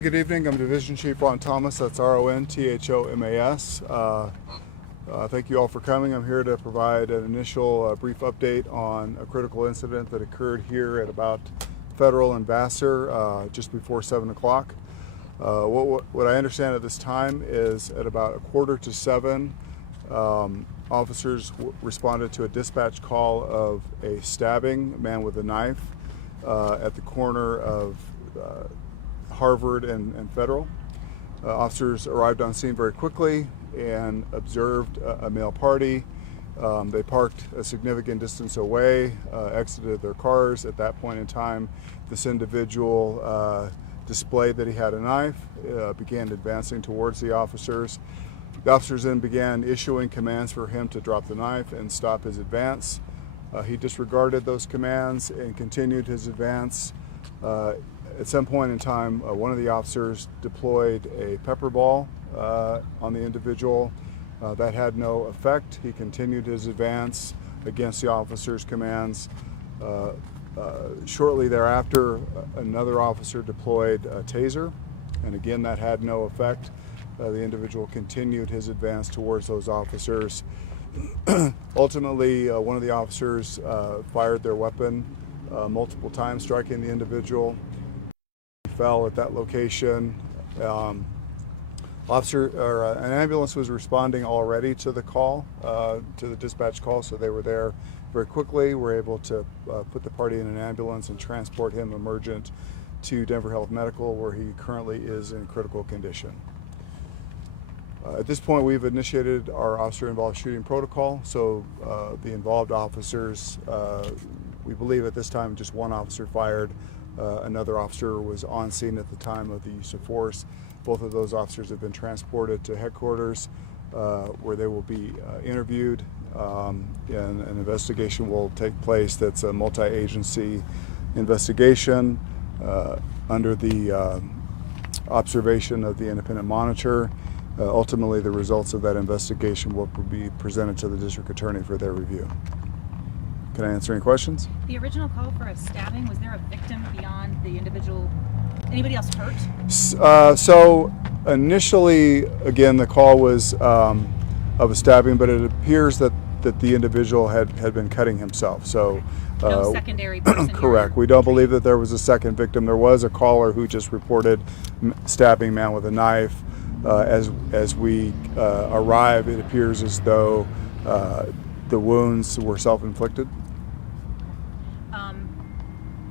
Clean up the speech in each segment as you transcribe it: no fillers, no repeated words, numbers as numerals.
Good evening. I'm Division Chief Ron Thomas. That's Ronthomas. Thank you all for coming. I'm here to provide an initial brief update on a critical incident that occurred here at about Federal and Vassar just before 7 o'clock. What I understand at this time is at about 6:45, officers responded to a dispatch call of a stabbing, a man with a knife, at the corner of Harvard and Federal. Officers arrived on scene very quickly and observed a male party. They parked a significant distance away, exited their cars. At that point in time, this individual displayed that he had a knife, began advancing towards the officers. The officers then began issuing commands for him to drop the knife and stop his advance. He disregarded those commands and continued his advance. At some point in time, one of the officers deployed a pepper ball on the individual. That had no effect. He continued his advance against the officer's commands. Shortly thereafter, another officer deployed a taser, and again that had no effect. The individual continued his advance towards those officers. Ultimately, one of the officers fired their weapon multiple times, striking the individual. Fell at that location. An ambulance was responding already to the call, to the dispatch call, so they were there very quickly. Were able to put the party in an ambulance and transport him emergent to Denver Health Medical, where he currently is in critical condition. At this point, we've initiated our officer-involved shooting protocol, so the involved officers, we believe at this time just one officer fired. Another officer was on scene at the time of the use of force. Both of those officers have been transported to headquarters where they will be interviewed, and an investigation will take place. That's a multi-agency investigation under the observation of the independent monitor. Ultimately, the results of that investigation will be presented to the district attorney for their review. Can I answer any questions? The original call for a stabbing, was there a victim beyond the individual? Anybody else hurt? So initially, again, the call was of a stabbing, but it appears that the individual had been cutting himself. So no secondary person. Correct. We don't believe that there was a second victim. There was a caller who just reported stabbing man with a knife. As we arrive, it appears as though the wounds were self-inflicted.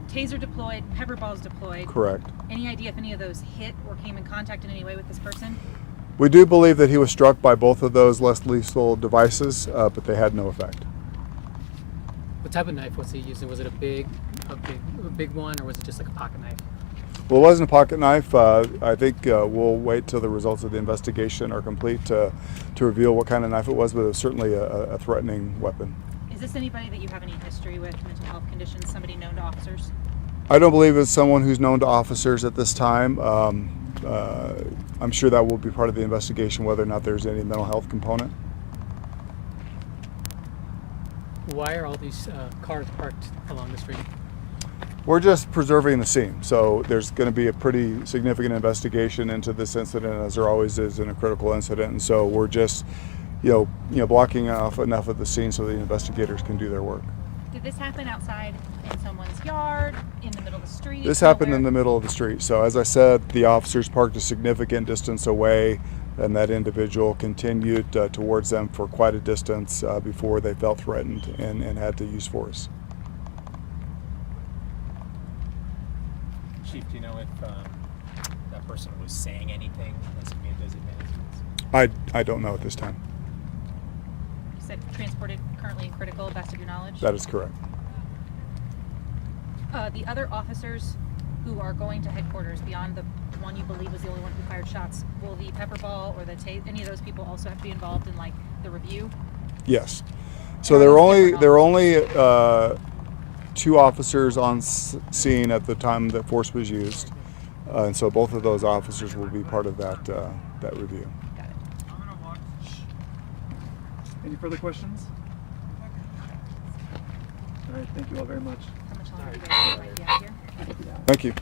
Taser deployed, pepper balls deployed. Correct. Any idea if any of those hit or came in contact in any way with this person? We do believe that he was struck by both of those less lethal devices, but they had no effect. What type of knife was he using? Was it a big one, or was it just like a pocket knife? Well, it wasn't a pocket knife. I think we'll wait till the results of the investigation are complete to reveal what kind of knife it was, but it was certainly a threatening weapon. Is this anybody that you have any history with, mental health conditions, somebody known to officers? I don't believe it's someone who's known to officers at this time. I'm sure that will be part of the investigation, whether or not there's any mental health component. Why are all these cars parked along the street? We're just preserving the scene, so there's going to be a pretty significant investigation into this incident, as there always is in a critical incident, and so we're just, blocking off enough of the scene so the investigators can do their work. Did this happen outside in someone's yard, in the middle of the street? This happened in the middle of the street. So as I said, the officers parked a significant distance away, and that individual continued towards them for quite a distance before they felt threatened and had to use force. Chief, do you know if that person was saying anything as he made those advances? I don't know at this time. You said transported currently in critical, best of your knowledge? That is correct. The other officers who are going to headquarters, beyond the one you believe was the only one who fired shots, will the pepper ball or any of those people also have to be involved in the review? Yes. So there were only 2 officers on scene at the time that force was used, and so both of those officers will be part of that review. Got it. Any further questions? All right, thank you all very much. How much longer do you guys think you might be out here? Thank you.